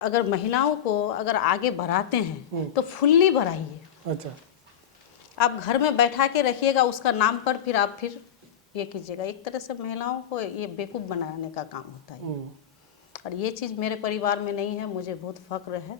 अगर महिलाओं को अगर आगे बढ़ाते हैं तो फुल्ली बढ़ाइए। अच्छा। आप घर में बैठा के रखिएगा उसका नाम पर, फिर आप फिर ये कीजिएगा। एक तरह से महिलाओं को ये बेवकूफ़ बनाने का काम होता है और ये चीज़ मेरे परिवार में नहीं है, मुझे बहुत फक्र है।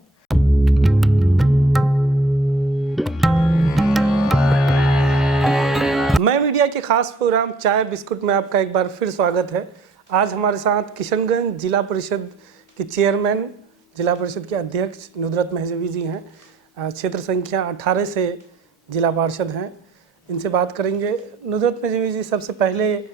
मैं मीडिया के खास प्रोग्राम चाय बिस्कुट में आपका एक बार फिर स्वागत है। आज हमारे साथ किशनगंज जिला परिषद के चेयरमैन, जिला परिषद के अध्यक्ष नुदरत महजवी जी हैं। क्षेत्र संख्या 18 से जिला पार्षद हैं। इनसे बात करेंगे। नुदरत महजवी जी, सबसे पहले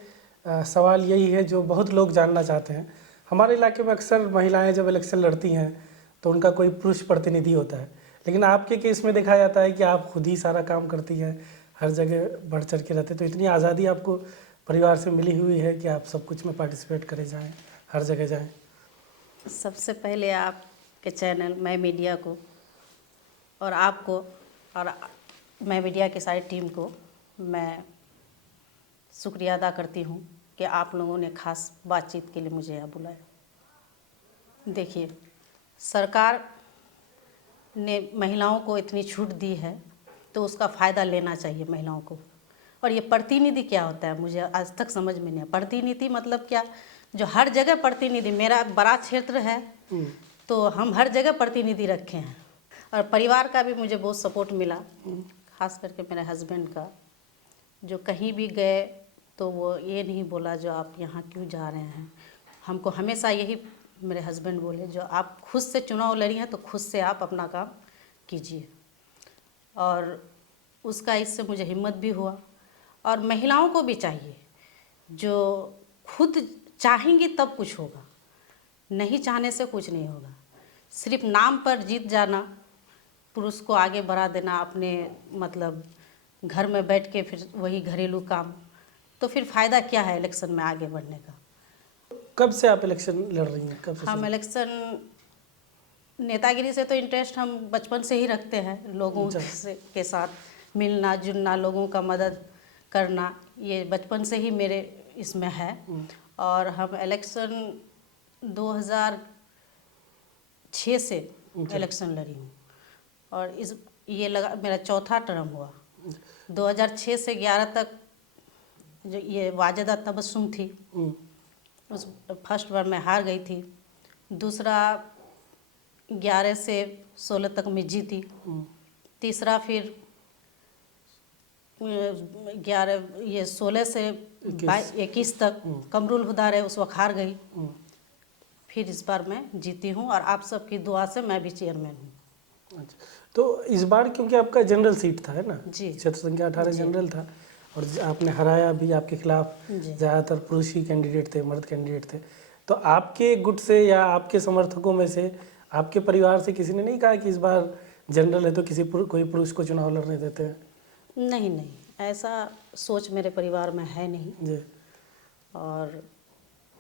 सवाल यही है जो बहुत लोग जानना चाहते हैं। हमारे इलाके में अक्सर महिलाएं जब इलेक्शन लड़ती हैं तो उनका कोई पुरुष प्रतिनिधि होता है, लेकिन आपके केस में देखा जाता है कि आप खुद ही सारा काम करती हैं, हर जगह बढ़ चढ़ के रहते। तो इतनी आज़ादी आपको परिवार से मिली हुई है कि आप सब कुछ में पार्टिसिपेट करे जाएं, हर जगह जाएं। सबसे पहले आपके चैनल मैं मीडिया को और आपको और मैं मीडिया की सारी टीम को मैं शुक्रिया अदा करती हूँ कि आप लोगों ने खास बातचीत के लिए मुझे यहाँ बुलाया। देखिए, सरकार ने महिलाओं को इतनी छूट दी है तो उसका फ़ायदा लेना चाहिए महिलाओं को। और ये प्रतिनिधि क्या होता है, मुझे आज तक समझ में नहीं आया। प्रतिनिधि मतलब क्या? जो हर जगह प्रतिनिधि, मेरा बड़ा क्षेत्र है तो हम हर जगह प्रतिनिधि रखे हैं। और परिवार का भी मुझे बहुत सपोर्ट मिला, खास करके मेरे हस्बैंड का। जो कहीं भी गए तो वो ये नहीं बोला जो आप यहाँ क्यों जा रहे हैं। हमको हमेशा यही मेरे हस्बैंड बोले, जो आप खुद से चुनाव लड़ी हैं तो खुद से आप अपना काम कीजिए। और उसका इससे मुझे हिम्मत भी हुआ। और महिलाओं को भी चाहिए, जो खुद चाहेंगी तब कुछ होगा, नहीं चाहने से कुछ नहीं होगा। सिर्फ नाम पर जीत जाना, पुरुष को आगे बढ़ा देना अपने मतलब घर में बैठ के फिर वही घरेलू काम, तो फिर फ़ायदा क्या है इलेक्शन में आगे बढ़ने का। कब से आप इलेक्शन लड़ रही हैं? कब से? हम इलेक्शन नेतागिरी से तो इंटरेस्ट हम बचपन से ही रखते हैं। लोगों के साथ मिलना जुलना, लोगों का मदद करना, ये बचपन से ही मेरे इसमें है। और हम इलेक्शन 2006 से इलेक्शन लड़ी हूँ और ये लगा मेरा चौथा टर्म हुआ। 2006 से 11 तक जो ये वाजिदा तबस्सुम थी, उस फर्स्ट बार मैं हार गई थी। दूसरा 11 से 16 तक मैं जीती। तीसरा फिर 16 से 21 तक कमरुल हुदा रहे, उस वक्त हार गई। फिर इस बार मैं जीती हूँ और आप सबकी दुआ से मैं भी चेयरमैन हूँ। अच्छा, तो इस बार क्योंकि आपका जनरल सीट था, है ना जी, क्षेत्र संख्या 18 जनरल था और आपने हराया भी। आपके खिलाफ ज़्यादातर पुरुष ही कैंडिडेट थे, मर्द कैंडिडेट थे। तो आपके गुट से या आपके समर्थकों में से, आपके परिवार से किसी ने नहीं कहा कि इस बार जनरल है तो कोई पुरुष को चुनाव लड़ने देते हैं? नहीं, ऐसा सोच मेरे परिवार में है नहीं जी। और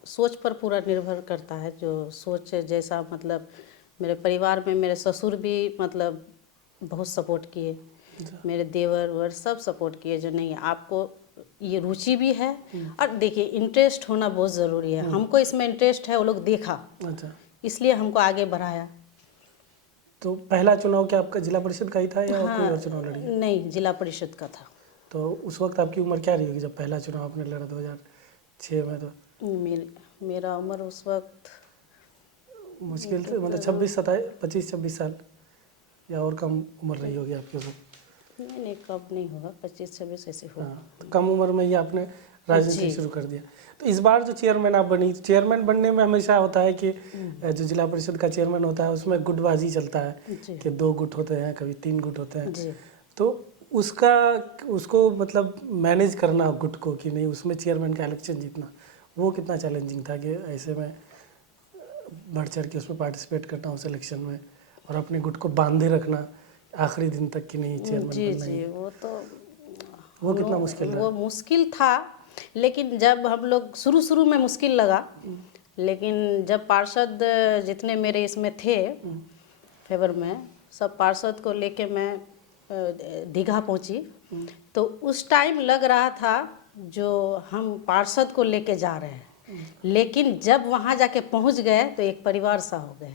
सोच पर पूरा निर्भर करता है। जो सोच जैसा, मतलब मेरे परिवार में मेरे ससुर भी मतलब बहुत सपोर्ट किए, मेरे देवर वर सब सपोर्ट किए। जो नहीं, आपको ये रुचि भी है और देखिए इंटरेस्ट होना बहुत ज़रूरी है। हमको इसमें इंटरेस्ट है, वो लोग देखा, अच्छा, इसलिए हमको आगे बढ़ाया। तो पहला चुनाव क्या आपका जिला परिषद का ही था या कोई और चुनाव लड़ी? नहीं, जिला परिषद का था। तो उस वक्त आपकी उम्र क्या रही होगी जब पहला चुनाव आपने लड़ा 2006 में? तो मेरा उम्र उस वक्त मुश्किल से मतलब 25-26 साल या और कम उम्र रही होगी आपकी उस वक्त? नहीं, कब नहीं होगा, 25-26 ऐसे होगा। तो कम उम्र में ही आपने राजनीति शुरू कर दिया। तो इस बार जो चेयरमैन आप बनी, चेयरमैन बनने में हमेशा होता है कि जो जिला परिषद का चेयरमैन होता है उसमें गुटबाजी चलता है कि 2 गुट होते हैं, कभी 3 गुट होते हैं। तो उसको मतलब मैनेज करना गुट को कि नहीं, उसमें चेयरमैन का इलेक्शन जीतना, वो कितना चैलेंजिंग था कि ऐसे में बढ़ चढ़ के उसमें पार्टिसिपेट करना उस इलेक्शन में और अपने गुट को बांधे रखना आखिरी दिन तक कि नहीं चेयरमैन बनना ही। वो कितना मुश्किल रहा? वो मुश्किल था, लेकिन जब हम लोग शुरू में मुश्किल लगा, लेकिन जब पार्षद जितने मेरे इसमें थे फेवर में, सब पार्षद को लेके मैं दीघा पहुंची, तो उस टाइम लग रहा था जो हम पार्षद को लेके जा रहे हैं, लेकिन जब वहाँ जाके पहुँच गए तो एक परिवार सा हो गए।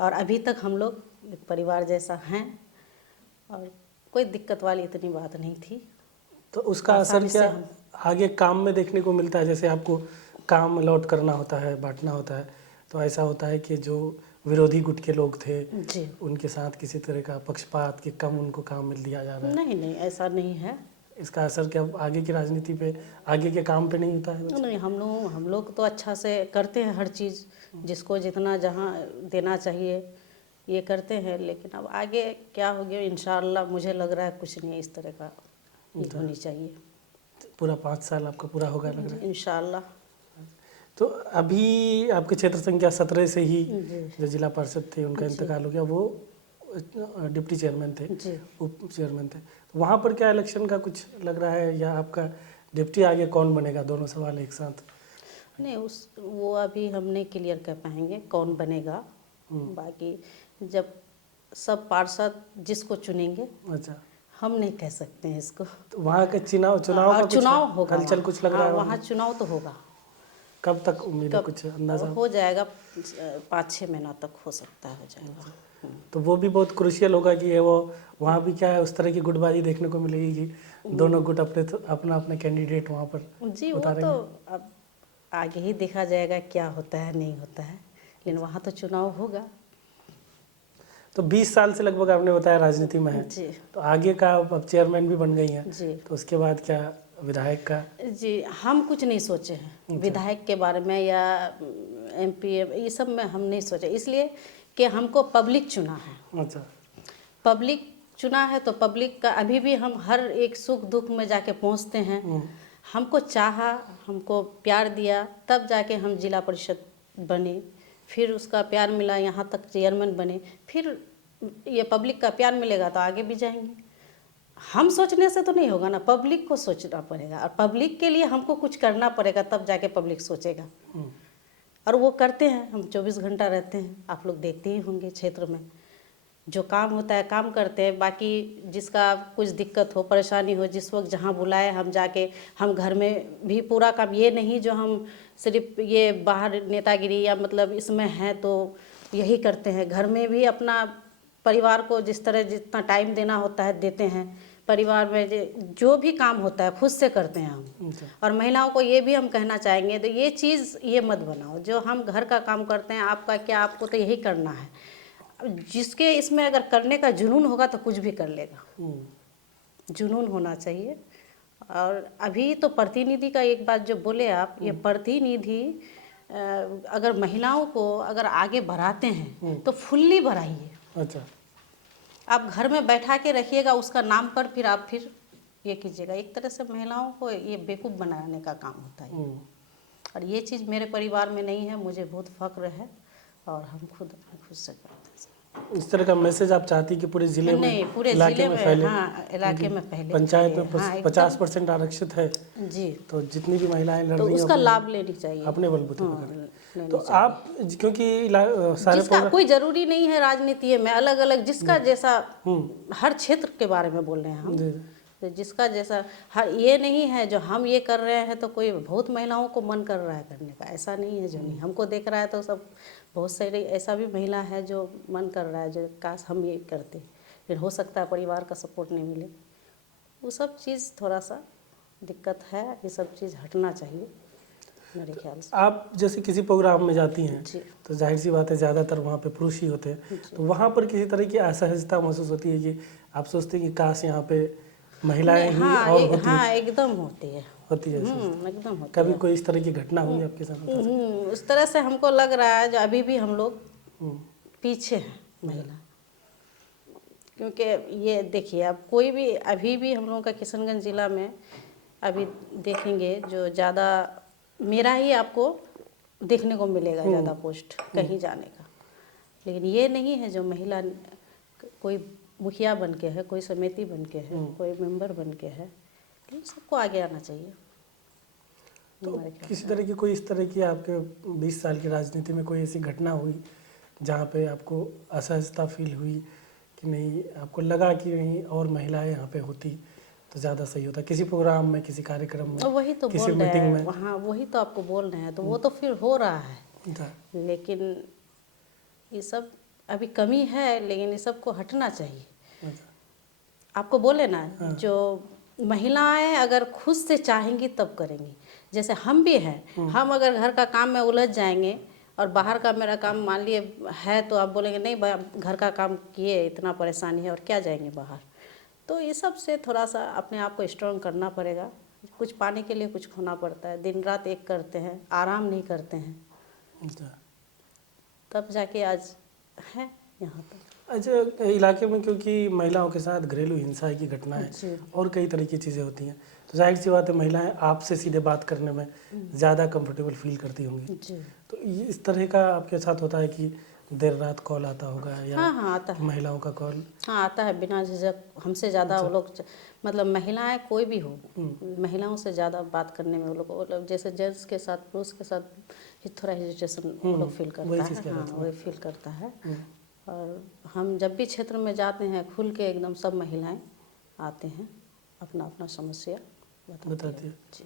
और अभी तक हम लोग एक परिवार जैसा हैं और कोई दिक्कत वाली इतनी बात नहीं थी। तो उसका असर आसानी से क्या हम आगे काम में देखने को मिलता है? जैसे आपको काम अलॉट करना होता है, बांटना होता है, तो ऐसा होता है कि जो विरोधी गुट के लोग थे जी उनके साथ किसी तरह का पक्षपात कि कम उनको काम मिल दिया जा रहा है, नहीं नहीं ऐसा नहीं है। इसका असर क्या आगे की राजनीति पे, आगे के काम पे नहीं होता है? नहीं हम लोग तो अच्छा से करते हैं हर चीज़, जिसको जितना जहाँ देना चाहिए ये करते हैं। लेकिन अब आगे क्या हो गया इंशाअल्लाह, मुझे लग रहा है कुछ नहीं इस तरह का ही होनी चाहिए। पूरा 5 साल आपका पूरा होगा लग रहा है। इंशाअल्लाह। तो अभी आपके क्षेत्र संख्या 17 से ही जी जो जिला पार्षद थे उनका जी। इंतकाल हो गया, वो डिप्टी चेयरमैन थे, जी उप चेयरमैन थे। तो वहाँ पर क्या इलेक्शन का कुछ लग रहा है, या आपका डिप्टी आगे कौन बनेगा? दोनों सवाल एक साथ। नहीं वो अभी हम नहीं क्लियर कर पाएंगे कौन बनेगा। बाकी जब सब पार्षद जिसको चुनेंगे, अच्छा, हम नहीं कह सकते हैं इसको। तो वहाँ का चुनाव का और कुछ चुनाव होगा हलचल वहाँ। कुछ लग रहा हाँ है वहाँ वहाँ? चुनाव तो होगा। कब तक उम्मीद है, कब कुछ अंदाजा? हो जाएगा, 5-6 महीना तक हो सकता है, हो जाएगा। तो वो भी बहुत क्रुशियल होगा कि ये वो वहाँ भी क्या है, उस तरह की गुटबाजी देखने को मिलेगी कि दोनों गुट अपना अपना कैंडिडेट वहाँ पर जी वो तो उतारेंगे। अब आगे ही देखा जाएगा क्या होता है नहीं होता है, लेकिन वहाँ तो चुनाव होगा। तो 20 साल से लगभग आपने बताया राजनीति में है, जी तो आगे का अब चेयरमैन भी बन गई हैं, जी तो उसके बाद क्या विधायक का? जी हम कुछ नहीं सोचे हैं विधायक के बारे में या MP ये सब में हम नहीं सोचे, इसलिए कि हमको पब्लिक चुना है। अच्छा, पब्लिक चुना है तो पब्लिक का अभी भी हम हर एक सुख दुख में जाके पहुंचते हैं। हमको चाहा, हमको प्यार दिया, तब जाके हम जिला परिषद बने, फिर उसका प्यार मिला यहाँ तक चेयरमैन बने, फिर ये पब्लिक का प्यार मिलेगा तो आगे भी जाएंगे। हम सोचने से तो नहीं होगा ना, पब्लिक को सोचना पड़ेगा और पब्लिक के लिए हमको कुछ करना पड़ेगा, तब जाके पब्लिक सोचेगा। और वो करते हैं, हम 24 घंटा रहते हैं, आप लोग देखते ही होंगे क्षेत्र में जो काम होता है काम करते हैं। बाकी जिसका कुछ दिक्कत हो परेशानी हो, जिस वक्त जहाँ बुलाए हम जाके, हम घर में भी पूरा काम, ये नहीं जो हम सिर्फ ये बाहर नेतागिरी या मतलब इसमें हैं तो यही करते हैं, घर में भी अपना परिवार को जिस तरह जितना टाइम देना होता है देते हैं। परिवार में जो भी काम होता है खुद से करते हैं हम। और महिलाओं को ये भी हम कहना चाहेंगे, तो ये चीज़ ये मत बनाओ जो हम घर का काम करते हैं, आपका क्या, आपको तो यही करना है। जिसके इसमें अगर करने का जुनून होगा तो कुछ भी कर लेगा, जुनून होना चाहिए। और अभी तो प्रतिनिधि का एक बात जो बोले आप, ये प्रतिनिधि अगर महिलाओं को अगर आगे बढ़ाते हैं तो फुल्ली बढ़ाइए। अच्छा, आप घर में बैठा के रखिएगा उसका नाम पर, फिर आप फिर ये कीजिएगा। एक तरह से महिलाओं को ये बेवकूफ़ बनाने का काम होता है। और ये चीज़ मेरे परिवार में नहीं है, मुझे बहुत फक्र है और हम खुद से करते हैं। इस तरह का मैसेज आप चाहती कि पूरे जिले में, नहीं पूरे इलाके जिले में में, फैले? हाँ इलाके में पहले पंचायत में हाँ, 50% आरक्षित है, जी, तो जितनी भी महिलाएं लड़ तो रही हैं उसका लाभ लेनी चाहिए अपने बलबूते हाँ, पर। लेनी तो चाहिए। आप क्योंकि सारे जिसका कोई जरूरी नहीं है राजनीति में, अलग अलग जिसका जैसा, हर क्षेत्र के बारे में बोल रहे हैं हम, तो जिसका जैसा, हर ये नहीं है जो हम ये कर रहे हैं तो कोई बहुत महिलाओं को मन कर रहा है करने का, ऐसा नहीं है। जो नहीं हमको देख रहा है तो सब बहुत सारी ऐसा भी महिला है जो मन कर रहा है जो काश हम ये करते, फिर हो सकता है परिवार का सपोर्ट नहीं मिले। वो सब चीज़ थोड़ा सा दिक्कत है, ये सब चीज़ हटना चाहिए मेरे ख्याल से। आप जैसे किसी प्रोग्राम में जाती हैं जी तो जाहिर सी बात है ज़्यादातर वहाँ पे पुरुष ही होते हैं, तो वहाँ पर किसी तरह की असहजता महसूस होती है कि आप सोचते हैं कि काश यहाँ पे महिलाएं ही हाँ, और होती हाँ एकदम होती है, एकदम होती कभी है। कोई इस तरह की घटना हुई आपके साथ? उस तरह से हमको लग रहा है जो अभी भी हम लोग पीछे हैं महिला, क्योंकि ये देखिए अब कोई भी अभी भी हम लोगों का किशनगंज ज़िला में अभी देखेंगे जो ज़्यादा मेरा ही आपको देखने को मिलेगा ज़्यादा पोस्ट कहीं जाने का। लेकिन ये नहीं है जो महिला कोई मुखिया बन के है, कोई समिति बन के है, कोई मेंबर बन के है, लेकिन सबको आगे आना चाहिए। तो किसी तरह की कोई इस तरह की आपके 20 साल की राजनीति में कोई ऐसी घटना हुई जहाँ पे आपको असहजता फील हुई कि नहीं, आपको लगा कि नहीं और महिलाएं यहाँ पे होती तो ज़्यादा सही होता, किसी प्रोग्राम में, किसी कार्यक्रम में, वही तो किसी बोल रहे मीटिंग हैं में? वहाँ, वही तो आपको बोल रहे हैं, तो वो तो फिर हो रहा है। था। लेकिन ये सब अभी कमी है, लेकिन ये सबको हटना चाहिए। अच्छा। आपको बोले ना, हाँ। जो महिलाएं अगर खुद से चाहेंगी तब करेंगी। जैसे हम भी हैं, हम अगर घर का काम में उलझ जाएंगे और बाहर का मेरा काम मान लिए है, तो आप बोलेंगे नहीं घर का काम किए, इतना परेशानी है और क्या जाएंगे बाहर। तो ये सब से थोड़ा सा अपने आप को स्ट्रॉन्ग करना पड़ेगा। कुछ पाने के लिए कुछ खोना पड़ता है, दिन रात एक करते हैं, आराम नहीं करते हैं, अच्छा। तब जाके आज है यहाँ पर। अच्छा, इलाके में क्योंकि महिलाओं के साथ घरेलू हिंसा की घटनाएं जी। और कई तरह की चीज़ें होती हैं, तो जाहिर सी बात है महिलाएं आपसे सीधे बात करने में ज़्यादा कंफर्टेबल फील करती होंगी। जी। तो ये इस तरह का आपके साथ होता है कि देर रात कॉल आता होगा या हाँ हाँ आता है। महिलाओं का कॉल? हाँ आता है, बिना झिझक हमसे ज़्यादा वो लोग मतलब महिलाएं कोई भी हो, महिलाओं से ज़्यादा बात करने में वो लोग जैसे जेंट्स के साथ पुरुष के साथ थोड़ा हेजिटेशन वो लोग फील करता वही चीज़ है। कह रहा हाँ था। वही फील करता है। और हम जब भी क्षेत्र में जाते हैं खुल के एकदम सब महिलाएं आते हैं, अपना अपना समस्या बताती है। जी।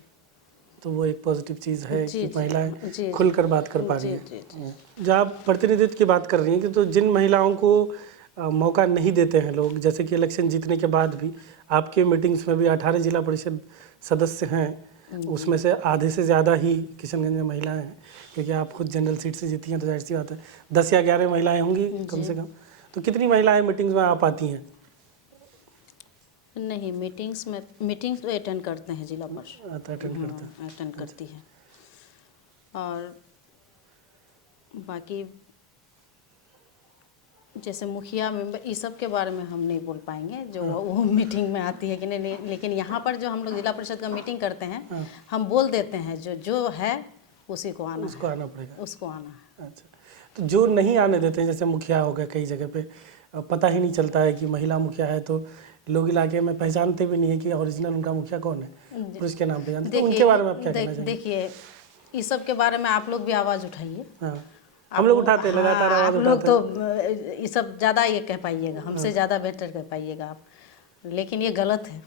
तो वो एक पॉजिटिव चीज़ है जी, कि जी, महिलाएं जी, खुलकर बात कर पा जी, रही जी, हैं। जब आप प्रतिनिधित्व की बात कर रही हैं कि तो जिन महिलाओं को मौका नहीं देते हैं लोग, जैसे कि इलेक्शन जीतने के बाद भी आपके मीटिंग्स में भी 18 जिला परिषद सदस्य हैं, उसमें से आधे से ज़्यादा ही किशनगंज में महिलाएं हैं, क्योंकि आप खुद जनरल सीट से जीती हैं, तो जाहिर सी बात है 10 या 11 महिलाएं होंगी कम से कम। तो कितनी महिलाएं मीटिंग्स में आ पाती हैं? नहीं, मीटिंग्स तो अटेंड करते हैं जिला परिषद अटेंड करते हैं। अटेंड करती है। और बाकी जैसे मुखिया मेंबर इस सब के बारे में हम नहीं बोल पाएंगे, जो वो मीटिंग में आती है कि नहीं, लेकिन यहाँ पर जो हम लोग जिला परिषद का मीटिंग करते हैं, हम बोल देते हैं जो है उसी को आना उसको आना पड़ेगा। उसको आना है। अच्छा, तो जो नहीं आने देते हैं, जैसे मुखिया हो गए, कई जगह पे पता ही नहीं चलता है कि महिला मुखिया है, तो लोग इलाके में पहचानते भी नहीं है कि ओरिजिनल उनका मुखिया कौन है, पुरुष के नाम पे जानते हैं। तो उनके बारे में आप क्या कहना चाहेंगे? देखिए, इस सब के बारे में आप लोग भी आवाज़ उठाइए। हाँ, हम लोग उठाते हैं, लगातार हाँ, आवाज़ आप लोग उठाते हैं। तो ये सब ज़्यादा ये कह पाइएगा, हमसे ज़्यादा बेहतर कह पाइएगा आप, लेकिन ये गलत है।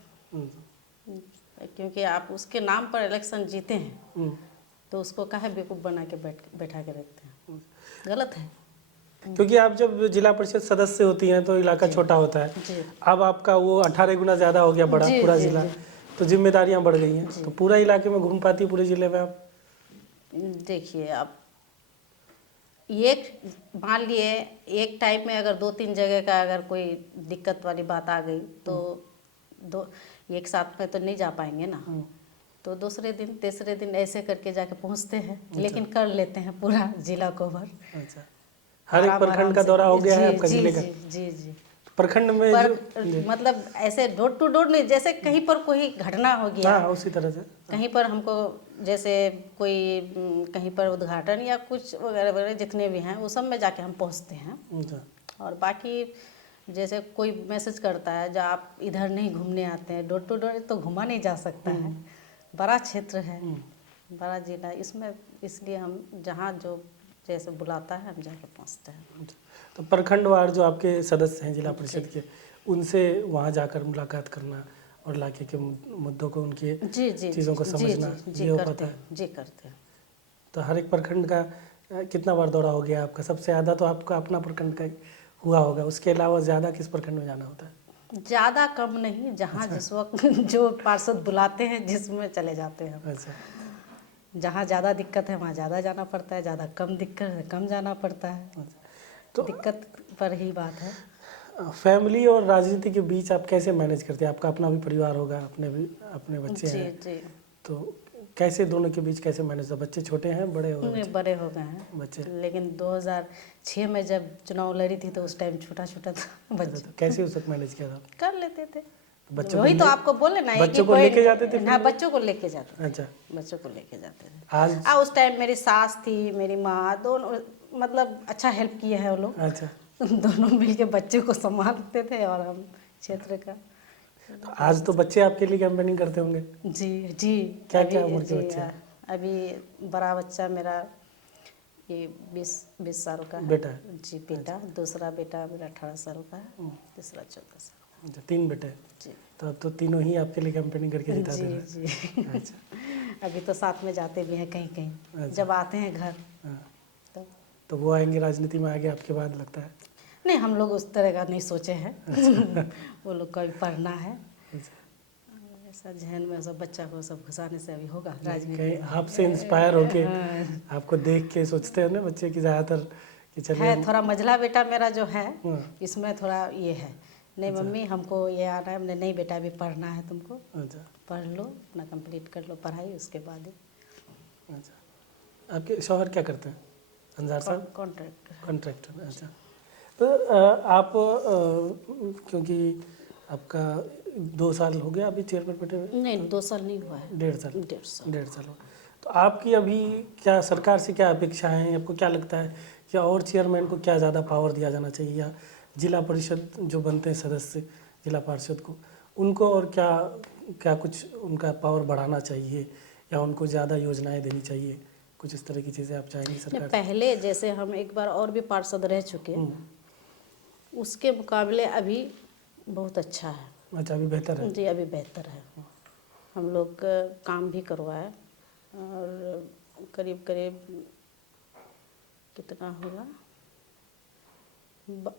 क्योंकि आप उसके नाम पर इलेक्शन जीते हैं, तो उसको काहे बेवकूफ़ बना के बैठा के रखते हैं, गलत है। क्योंकि आप जब जिला परिषद सदस्य होती हैं तो इलाका छोटा होता है। जी। अब आपका वो 18 गुना ज़्यादा हो गया, बड़ा जी, पूरा जी, जिला, जी। तो जिम्मेदारियां बढ़ गई हैं, तो पूरा इलाके में घूम पाती है, पूरे जिले में आप? देखिए, आप एक मान लिए एक टाइम में अगर 2-3 जगह का अगर कोई दिक्कत वाली बात आ गई, तो एक साथ में तो नहीं जा पाएंगे ना, तो दूसरे दिन तीसरे दिन ऐसे करके जाके पहुंचते हैं, लेकिन कर लेते हैं पूरा जिला कवर। अच्छा, हर एक आराम प्रखंड का से। दौरा हो गया है जी, आपका जी, जिले का? जी, जी, जी। प्रखंड में पर जी। मतलब ऐसे डोर टू डोर नहीं, जैसे कहीं पर कोई घटना हो गया, हाँ, उसी तरह से। कहीं पर हमको जैसे कोई कहीं पर उद्घाटन या कुछ वगैरह वगैरह जितने भी हैं वो सब में जाके हम पहुंचते हैं। अच्छा। और बाकी जैसे कोई मैसेज करता है जो आप इधर नहीं घूमने आते हैं, डोर टू डोर तो घुमा नहीं जा सकता है, बड़ा क्षेत्र है, बड़ा जिला, इसमें इसलिए हम जहाँ जो जैसे बुलाता है हम जाके पहुँचते हैं। तो प्रखंडवार जो आपके सदस्य हैं जिला परिषद के, उनसे वहाँ जाकर मुलाकात करना और इलाके के मुद्दों को, उनकी जी जी चीज़ों को जी, समझना, जी, ये हो करते पाता है? हैं जी, करते हैं। तो हर एक प्रखंड का कितना बार दौरा हो गया आपका? सबसे ज़्यादा तो आपका अपना प्रखंड का ही हुआ होगा, उसके अलावा ज़्यादा किस प्रखंड में जाना होता है? ज़्यादा कम नहीं, जहाँ जिस वक्त जो पार्षद बुलाते हैं जिसमें चले जाते हैं। अच्छा। जहाँ ज़्यादा दिक्कत है वहाँ ज़्यादा जाना पड़ता है, ज़्यादा कम दिक्कत है कम जाना पड़ता है, तो दिक्कत पर ही बात है। फैमिली और राजनीति के बीच आप कैसे मैनेज करते हैं? आपका अपना भी परिवार होगा, अपने बच्चे जी हैं, जी। तो कैसे दोनों के बीच कैसे मैनेज? बच्चे छोटे हैं, बड़े हो गए बड़े हो गए हैं बच्चे? लेकिन 2006 में जब चुनाव लड़ी थी तो उस टाइम छोटा छोटा था बच्चे, तो कैसे उस वक्त मैनेज किया था? कर लेते थे। बच्चों वही को तो आपको बोले ना, बच्चों को लेके जाते थे? हाँ, बच्चों को लेके जाते थे। अच्छा, बच्चों को लेके जाते थे। आज? उस टाइम मेरी सास थी, मेरी माँ, दोनों मतलब अच्छा हेल्प किए हैं वो लोग। अच्छा, दोनों मिलके बच्चे को संभालते थे और हम क्षेत्र का। तो आज तो बच्चे आपके लिए कैंपेनिंग करते होंगे? जी जी। क्या क्या उम्र के बच्चे हैं? अभी बड़ा बच्चा मेरा ये 20 साल का है। बेटा है? जी बेटा। दूसरा बेटा मेरा 18 साल का है, तीसरा 14 साल का। अच्छा, 3 बेटे? जी। तो अब तो तीनों ही आपके लिए कैंपेनिंग करके जिता जी देना। जी। अच्छा। अभी तो साथ में जाते भी हैं कहीं कहीं, अच्छा। जब आते हैं घर। हाँ, तो वो आएंगे राजनीति में आगे आपके बाद, लगता है? नहीं, हम लोग उस तरह का नहीं सोचे हैं। वो लोग का भी पढ़ना है, ऐसा जहन में सब बच्चा को सब घुसाने से अभी होगा राजनीति। कहीं आपसे इंस्पायर होके हाँ। आपको देख के सोचते हैं ना बच्चे की ज़्यादातर कि चलिए है थोड़ा मझला बेटा मेरा जो है, हाँ। इसमें थोड़ा ये है, नहीं मम्मी हमको ये आना है, हमने नहीं बेटा अभी पढ़ना है, तुमको अच्छा पढ़ लो, अपना कंप्लीट कर लो पढ़ाई, उसके बाद ही अच्छा। आपके शौहर क्या करते हैं? अंजार साहब कॉन्ट्रैक्ट। कॉन्ट्रैक्टर। अच्छा। तो आप क्योंकि आपका 2 साल हो गया अभी चेयर पर बैठे हुए? नहीं, 2 साल नहीं हुआ है, 1.5 साल। 1.5 साल। 1.5 साल हो गए। तो आपकी अभी क्या सरकार से क्या अपेक्षाएं हैं? आपको क्या लगता है कि और चेयरमैन को क्या ज़्यादा पावर दिया जाना चाहिए, या जिला परिषद जो बनते हैं सदस्य जिला पार्षद को, उनको और क्या क्या कुछ उनका पावर बढ़ाना चाहिए, या उनको ज़्यादा योजनाएं देनी चाहिए? कुछ इस तरह की चीज़ें आप चाहेंगे नहीं, सरकार से? पहले जैसे हम एक बार और भी पार्षद रह चुके, उसके मुकाबले अभी बहुत अच्छा है। अच्छा, अभी बेहतर है। जी, अभी बेहतर है। हम लोग काम भी करवाए, और करीब करीब कितना होगा,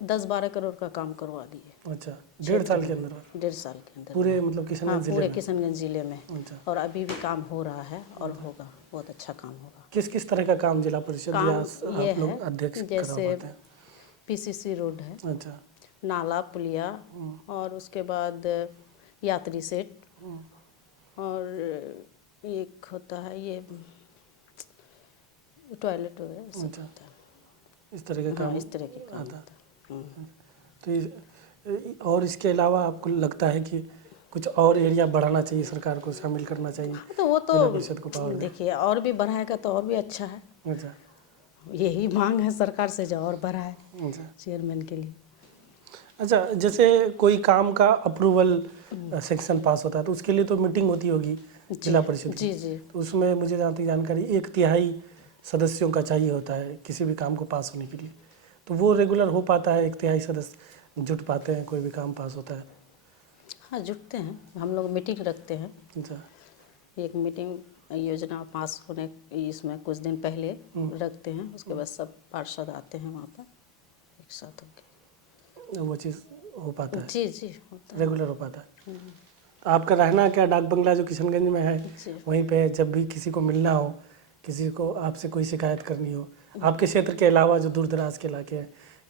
10-12 करोड़ का काम करवा दिए। अच्छा, 1.5 साल के अंदर? 1.5 साल के अंदर पूरे मतलब किशनगंज हाँ, जिले पूरे में? किशनगंज जिले में। अच्छा। और अभी भी काम हो रहा है और होगा, बहुत अच्छा काम होगा। किस किस तरह का काम जिला परिषद या काम ये आप लोग है, अध्यक्ष करवा जैसे पाते हैं? पीसीसी रोड है, अच्छा। नाला पुलिया, और उसके बाद यात्री सेट, और एक होता है ये टॉयलेट वगैरह सब अच्छा। होता है। इस तरह का हाँ, काम इस तरह के काम आता है। होता है। और इसके अलावा आपको लगता है कि कुछ और एरिया बढ़ाना चाहिए, सरकार को शामिल करना चाहिए हाँ, तो वो जिला परिषद को तो पावर दे? देखिए, और भी बढ़ाएगा तो और भी अच्छा है। अच्छा। यही मांग है सरकार से, जो और बढ़ाए अच्छा। चेयरमैन के लिए। अच्छा, जैसे कोई काम का अप्रूवल सेक्शन पास होता है तो उसके लिए तो मीटिंग होती होगी जिला परिषद की। जी जी। तो उसमें मुझे जहाँ तक जानकारी 1/3 सदस्यों का चाहिए होता है किसी भी काम को पास होने के लिए। तो वो रेगुलर हो पाता है? 1/3 सदस्य जुट पाते हैं, कोई भी काम पास होता है? हाँ, जुटते हैं, हम लोग मीटिंग रखते हैं। अच्छा। एक मीटिंग योजना पास होने इसमें कुछ दिन पहले रखते हैं, उसके बाद सब पार्षद आते हैं वहाँ पर एक साथ होकर। वो चीज़ हो पाता है? जी जी, होता है। रेगुलर हो पाता है। तो आपका रहना क्या डाक बंगला जो किशनगंज में है जी। वहीं पे जब भी किसी को मिलना हो, किसी को आपसे कोई शिकायत करनी हो, आपके क्षेत्र के अलावा जो दूर दराज के इलाके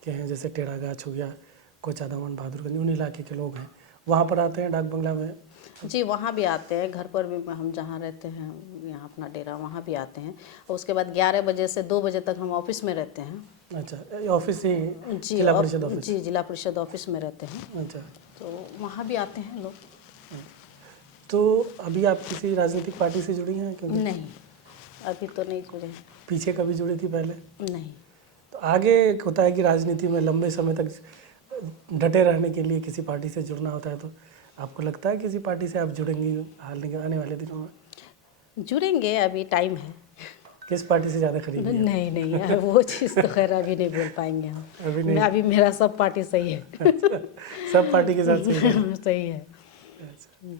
के हैं जैसे टेढ़ागाछ हो गया, कोचा दमन बहादुरगंज, उन इलाके के लोग हैं, वहाँ पर आते हैं डाक बंगला में? जी, वहाँ भी आते हैं, घर पर भी हम जहाँ रहते हैं, यहाँ अपना डेरा, वहाँ भी आते हैं। और उसके बाद 11 बजे से 2 बजे तक हम ऑफिस में रहते हैं। अच्छा, ये ऑफिस ही जी, जिला परिषद ऑफिस? जी, जिला परिषद ऑफिस में रहते हैं, अच्छा। तो वहाँ भी आते हैं लोग। तो अभी आप किसी राजनीतिक पार्टी से जुड़ी हैं? क्योंकि नहीं, अभी तो नहीं जुड़े। पीछे कभी जुड़ी थी पहले? नहीं। तो आगे एक होता है कि राजनीति में लंबे समय तक डटे रहने के लिए किसी पार्टी से जुड़ना होता है, तो आपको लगता है किसी पार्टी से आप जुड़ेंगी आने वाले दिनों में? जुड़ेंगे, अभी टाइम है। किस पार्टी से ज़्यादा करीबी है? नहीं नहीं यार, वो चीज़ तो खैर अभी नहीं बोल पाएंगे हम। अभी नहीं? अभी मेरा सब पार्टी सही है। सब पार्टी के साथ सही है? सही है। अच्छा।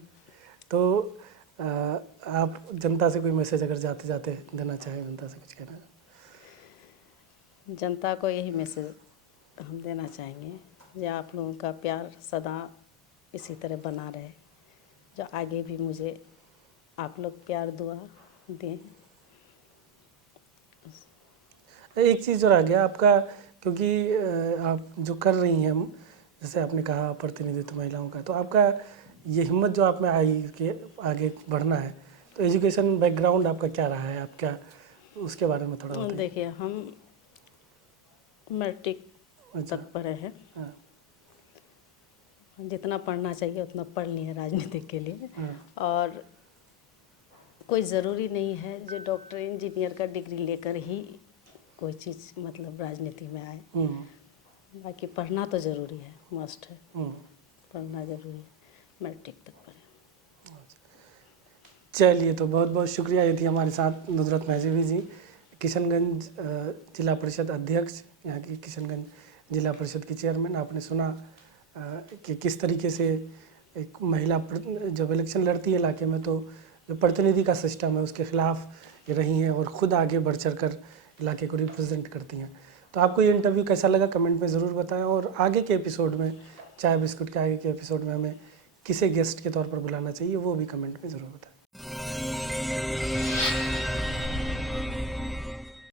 तो आप जनता से कोई मैसेज अगर जाते जाते देना चाहें, जनता से कुछ कहना है? जनता को यही मैसेज हम देना चाहेंगे, जो आप लोगों का प्यार सदा इसी तरह बना रहे, जो आगे भी मुझे आप लोग प्यार दुआ दें। एक चीज़ और आ गया आपका, क्योंकि आप जो कर रही हैं, जैसे आपने कहा प्रतिनिधित्व महिलाओं का, तो आपका ये हिम्मत जो आप में आई कि आगे बढ़ना है, तो एजुकेशन बैकग्राउंड आपका क्या रहा है? आप क्या उसके बारे में थोड़ा बताइए। देखिए, हम मैट्रिक अच्छा। तक पढ़े हैं। हाँ। जितना पढ़ना चाहिए उतना पढ़ लिए राजनीति के लिए। हाँ। और कोई ज़रूरी नहीं है जो डॉक्टर इंजीनियर का डिग्री लेकर ही कोई चीज़ मतलब राजनीति में आए। बाकी पढ़ना तो ज़रूरी है, मस्ट है, पढ़ना ज़रूरी है। मैट्रिक तक पढ़े। चलिए, तो बहुत बहुत शुक्रिया। ये थी हमारे साथ नुसरत महजबी जी, किशनगंज जिला परिषद अध्यक्ष, यहाँ की किशनगंज जिला परिषद की चेयरमैन। आपने सुना कि किस तरीके से एक महिला जब इलेक्शन लड़ती है इलाके में, तो जो प्रतिनिधि का सिस्टम है उसके खिलाफ ये रही हैं और ख़ुद आगे बढ़ चढ़ कर इलाके को रिप्रेजेंट करती हैं। तो आपको ये इंटरव्यू कैसा लगा कमेंट में ज़रूर बताएं, और आगे के एपिसोड में, चाय बिस्कुट के आगे के एपिसोड में हमें किसे गेस्ट के तौर पर बुलाना चाहिए वो भी कमेंट में ज़रूर बताएं।